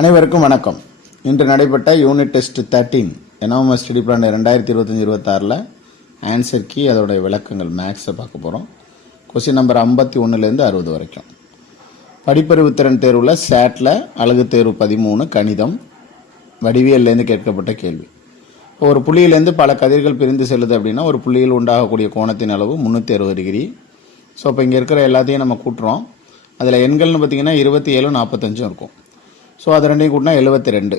அனைவருக்கும் வணக்கம். இன்று நடைபெற்ற யூனிட் டெஸ்ட் 13 எனாமஸ் ஸ்டடி பிளான் 2025-26 ஆன்சர் கீ அதோடைய விளக்கங்கள் மேக்ஸை பார்க்க போகிறோம். கொஸ்டின் நம்பர் 51லேருந்து 60 வரைக்கும். படிப்பறிவு திறன் தேர்வில் சேட்டில் அழகு தேர்வு 13 கணிதம் வடிவியல்லேருந்து கேட்கப்பட்ட கேள்வி. இப்போ ஒரு புள்ளியிலேருந்து பல கதிர்கள் பிரிந்து செல்லுது அப்படின்னா ஒரு புள்ளியில் உண்டாகக்கூடிய கோணத்தின் அளவு 360 டிகிரி. ஸோ இப்போ இங்கே இருக்கிற எல்லாத்தையும் நம்ம கூட்டுறோம். அதில் எண்கள்னு பார்த்தீங்கன்னா 27 45 இருக்கும். ஸோ அது ரெண்டையும் கூட்டினா 72.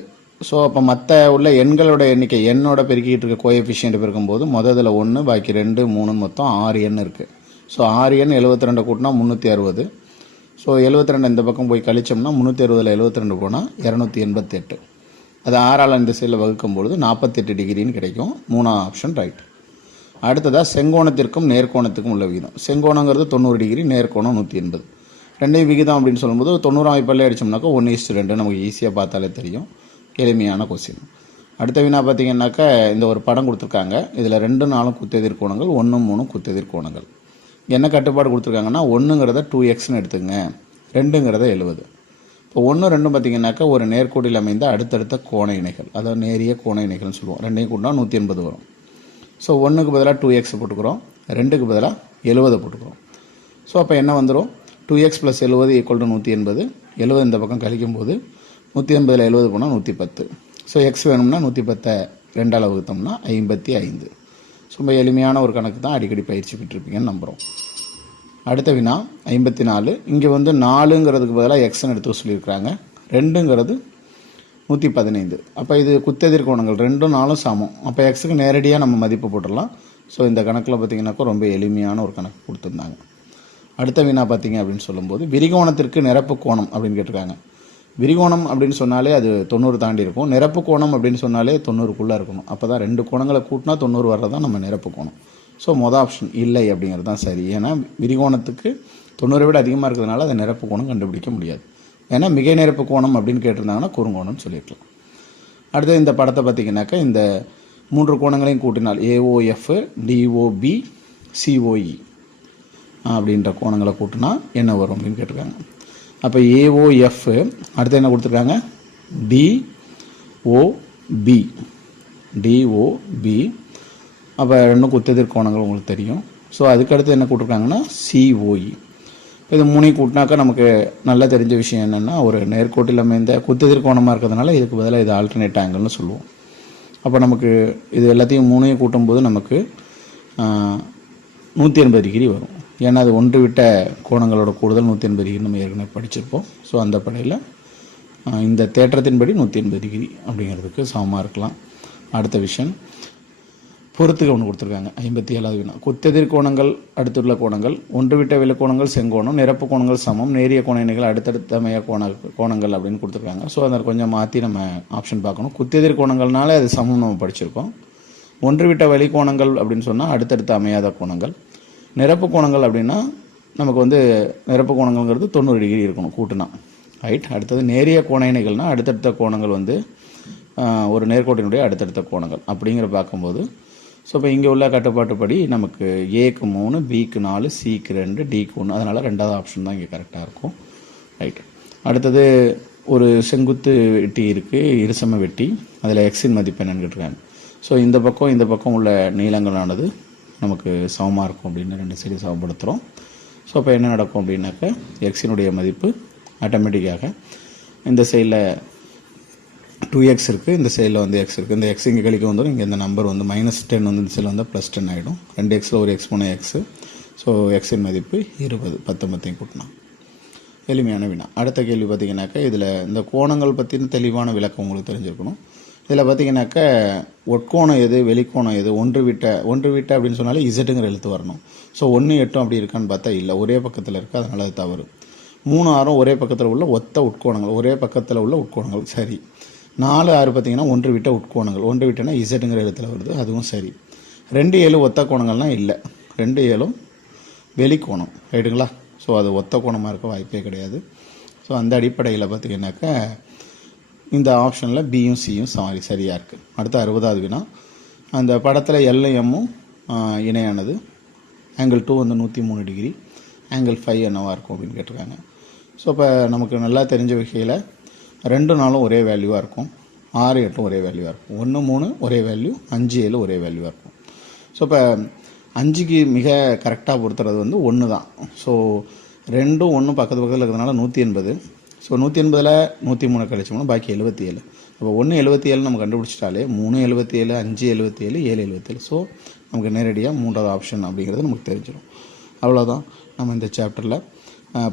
ஸோ அப்போ மற்ற உள்ள எண்களோட எண்ணிக்கை எண்ணோட பெருக்கிட்டு இருக்க கோஎஃபிஷியன்ட் பெருக்கும்போது முதல்ல 1 பாக்கி 2 3 மொத்தம் 6 எண் இருக்குது. ஸோ 6 எண் 72 கூட்டினா 360. ஸோ 72 இந்த பக்கம் போய் கழிச்சோம்னா 360ல் 72 போனால் 288. அது 6ஆல் இந்த சைடில் வகுக்கும்பொழுது 48 டிகிரின்னு கிடைக்கும். 3ஆம் ஆப்ஷன் ரைட். அடுத்ததாக செங்கோணத்திற்கும் நேர்கோணத்துக்கும் உள்ள விகிதம். செங்கோணங்கிறது 90 டிகிரி, நேர்கோணம் 180. ரெண்டையும் விகிதம் அப்படின்னு சொல்லும்போது 90 வாய்ப்பாலே அடித்தோம்னாக்கா 1:2 நமக்கு ஈஸியாக பார்த்தாலே தெரியும். எளிமையான கொஸ்டின். அடுத்த வினா பார்த்தீங்கன்னாக்கா இந்த ஒரு படம் கொடுத்துருக்காங்க. இதில் 2 4 குத்தெதிர் கோணங்கள், 1 3 குத்தெதிர் கோணங்கள். என்ன கட்டுப்பாடு கொடுத்துருக்காங்கன்னா 1ங்கிறத 2xன்னு எடுத்துங்க, 2ங்கிறத 70. இப்போ 1 2 பார்த்தீங்கன்னாக்கா ஒரு நேர்கோட்டில் அமைந்த அடுத்தடுத்த கோண இணைகள், அதாவது நேரிய கோண இணைகள்னு சொல்லுவோம். ரெண்டையும் கூட்டினா 180 வரும். ஸோ 1க்கு பதிலாக 2x போட்டுக்கிறோம், 2க்கு பதிலாக 70 போட்டுக்கிறோம். ஸோ அப்போ என்ன வந்துடும், 2x + 70 = 180. 70 இந்த பக்கம் கழிக்கும்போது 180ல் 70 போனால் 110. ஸோ எக்ஸ் வேணும்னா 110 2ஆல் வகுத்தோம்னா 55. ஸோ ரொம்ப எளிமையான ஒரு கணக்கு தான், அடிக்கடி பயிற்சி பெற்றிருப்பீங்கன்னு நம்புகிறோம். அடுத்த வினா 54. இங்கே வந்து 4ங்கிறதுக்கு பதிலாக எக்ஸ்ன்னு எடுத்து சொல்லியிருக்கிறாங்க. 2ங்கிறது 115. அப்போ இது குத்தெதிர் கோணங்கள் 2 4 சமம். அப்போ எக்ஸுக்கு நேரடியாக நம்ம மதிப்பு போட்டுடலாம். ஸோ இந்த கணக்கில் பார்த்தீங்கன்னாக்கா ரொம்ப எளிமையான ஒரு கணக்கு கொடுத்துருந்தாங்க. அடுத்த வினா பார்த்தீங்க அப்படின்னு சொல்லும்போது விரிகோணத்திற்கு நிரப்பு கோணம் அப்படின்னு கேட்டிருக்காங்க. விரிகோணம் அப்படின்னு சொன்னாலே அது 90 தாண்டி இருக்கும். நிரப்பு கோணம் அப்படின்னு சொன்னாலே 90க்குள்ளே இருக்கணும். அப்போ தான் 2 கோணங்களை கூட்டினா 90 வர்றதான் நம்ம நிரப்பு கோணம். ஸோ மொதல் ஆப்ஷன் இல்லை அப்படிங்கிறது தான் சரி. ஏன்னா விரிகோணத்துக்கு 90 விட அதிகமாக இருக்கிறதுனால அதை நிரப்பு கோணம் கண்டுபிடிக்க முடியாது. ஏன்னா மிகை நிரப்பு கோணம் அப்படின்னு கேட்டிருந்தாங்கன்னா குறுங்கோணம்னு சொல்லியிருக்கலாம். அடுத்து இந்த படத்தை பார்த்தீங்கன்னாக்கா இந்த 3 கோணங்களையும் கூட்டினால் AOF DOB COE அப்படின்ற கோணங்களை கூட்டினா என்ன வரும் அப்படின்னு கேட்டிருக்காங்க. அப்போ AOF அடுத்து என்ன கொடுத்துருக்காங்க, DOB. அப்போ ரெண்டும் குத்தெதிர் கோணங்கள் உங்களுக்கு தெரியும். ஸோ அதுக்கடுத்து என்ன கூட்டிருக்காங்கன்னா COE. இது 3 கூட்டினாக்கா நமக்கு நல்லா தெரிஞ்ச விஷயம் என்னென்னா ஒரு நேர்கோட்டில் அமைந்த குத்தெதிர் கோணமாக இருக்கிறதுனால இதுக்கு பதிலாக இது ஆல்டர்னேட் ஆங்கிள்னு சொல்லுவோம். அப்போ நமக்கு இது எல்லாத்தையும் 3ஐயும் கூட்டும்போது நமக்கு 180 டிகிரி வரும். ஏன்னா அது ஒன்று விட்ட கோணங்களோட கூடுதல் 180 டிகிரி நம்ம ஏற்கனவே படிச்சிருப்போம். ஸோ அந்த படையில் இந்த தேற்றத்தின்படி 180 டிகிரி அப்படிங்கிறதுக்கு சமமாக இருக்கலாம். அடுத்த விஷயம் பொறுத்துக்க ஒன்று கொடுத்துருக்காங்க. 57வது வினா குத்தெதிர் கோணங்கள் அடுத்துள்ள கோணங்கள், ஒன்று விட்ட விலக்கோணங்கள் செங்கோணம், நிரப்பு கோணங்கள் சமம், நேரிய கோண இணைகள் அடுத்தடுத்தமைய கோணங்கள் அப்படின்னு கொடுத்துருக்காங்க. ஸோ அதை கொஞ்சம் மாற்றி நம்ம ஆப்ஷன் பார்க்கணும். குத்தெதிர் கோணங்கள்னால அது சமம் நம்ம படிச்சிருக்கோம். ஒன்று விட்ட வழிகோணங்கள் அப்படின்னு சொன்னால் அடுத்தடுத்த அமையாத கோணங்கள். நிரப்பு கோணங்கள் அப்படின்னா நமக்கு வந்து நிரப்பு கோணங்கள்ங்கிறது 90 டிகிரி இருக்கணும் கூட்டுனா ரைட். அடுத்தது நேரிய கோண இணைகள்னால் அடுத்தடுத்த கோணங்கள் வந்து ஒரு நேர்கோட்டினுடைய அடுத்தடுத்த கோணங்கள் அப்படிங்கிற பார்க்கும்போது ஸோ இப்போ இங்கே உள்ள கட்டுப்பாட்டுப்படி நமக்கு ஏக்கு 3 பிக்கு 4 சிக்கு 2 டிக்கு 1, அதனால் 2வது ஆப்ஷன் தான் இங்கே கரெக்டாக இருக்கும் ரைட். அடுத்தது ஒரு செங்குத்து வெட்டி இருக்குது, இருசம வெட்டி, அதில் எக்ஸின் மதிப்பு என்னன்னு கேட்டிருக்காங்க. ஸோ இந்த பக்கம் உள்ள நீளங்களானது நமக்கு சமமாக இருக்கும் அப்படின்னு 2 சைடு சமப்படுத்துகிறோம். ஸோ அப்போ என்ன நடக்கும் அப்படின்னாக்கா எக்ஸினுடைய மதிப்பு ஆட்டோமேட்டிக்காக இந்த சைடில் 2x இருக்குது, இந்த சைடில் வந்து எக்ஸ் இருக்குது. இந்த எக்ஸ் இங்கே கழிக்க வந்தோம். இங்கே இந்த நம்பர் வந்து -10 வந்து இந்த சைடில் வந்து +10 ஆகிடும். 2xல் ஒரு எக்ஸ் போன எக்ஸு. ஸோ எக்ஸின் மதிப்பு 20. 10 கூட்டினா எளிமையான வினா. அடுத்த கேள்வி பார்த்தீங்கன்னாக்கா இதில் இந்த கோணங்கள் பற்றின தெளிவான விளக்கம் உங்களுக்கு தெரிஞ்சிருக்கணும். இதில் பார்த்தீங்கன்னாக்கா ஒட்கோணம் எது வெளிக்கோணம் எது, ஒன்று விட்ட அப்படின்னு சொன்னாலே இசட்டுங்கிற எழுத்து வரணும். ஸோ 1 8 அப்படி இருக்கான்னு பார்த்தா இல்லை, ஒரே பக்கத்தில் இருக்குது, அதனால் அது தவறு. 3 6 ஒரே பக்கத்தில் உள்ள ஒத்த உட்கோணங்கள், ஒரே பக்கத்தில் உள்ள உட்கோணங்கள் சரி. 4 6 பார்த்தீங்கன்னா ஒன்று விட்ட உட்கோணங்கள், ஒன்று விட்டனா இசட்டுங்கிற எழுத்தில் வருது, அதுவும் சரி. 2 7 ஒத்த கோணங்கள்லாம் இல்லை, 2 7 வெளிக்கோணம் ரைட்டுங்களா. ஸோ அது ஒத்த கோணமாக இருக்க வாய்ப்பே கிடையாது. ஸோ அந்த அடிப்படையில் பார்த்தீங்கன்னாக்கா இந்த ஆப்ஷனில் பியும் சியும் சரியாக இருக்குது. அடுத்த 60வது வினா அந்த படத்தில் எல்லும் எம்மும் இணையானது. ஆங்கிள் 2 வந்து 103 டிகிரி, ஆங்கிள் 5 என்னவாக இருக்கும் அப்படின்னு கேட்டிருக்காங்க. ஸோ இப்போ நமக்கு நல்லா தெரிஞ்ச வகையில் 2 4 ஒரே வேல்யூவாக இருக்கும், 6 8 ஒரே வேல்யூவாக இருக்கும், 1 3 ஒரே வேல்யூ, 5 7 ஒரே வேல்யூவாக இருக்கும். ஸோ இப்போ 5க்கு மிக கரெக்டாக பொறுத்துறது வந்து 1 தான். ஸோ 2ம் 1 பக்கத்து பக்கத்தில் இருக்கிறதுனால 180. ஸோ 180ல் 103 கழிச்சோம்னா பாக்கி 77. அப்போ 1 77 நம்ம கண்டுபிடிச்சிட்டாலே 3 77, 5 77, 7 77. ஸோ நமக்கு நேரடியாக 3வது ஆப்ஷன் அப்படிங்கிறது நமக்கு தெரிஞ்சிடும். அவ்வளோதான். நம்ம இந்த சாப்டரில்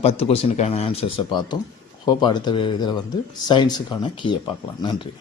10 கொஸ்டினுக்கான ஆன்சர்ஸை பார்த்தோம். ஹோப் அடுத்த இதில் வந்து சயின்ஸுக்கான கீயை பார்க்கலாம். நன்றி.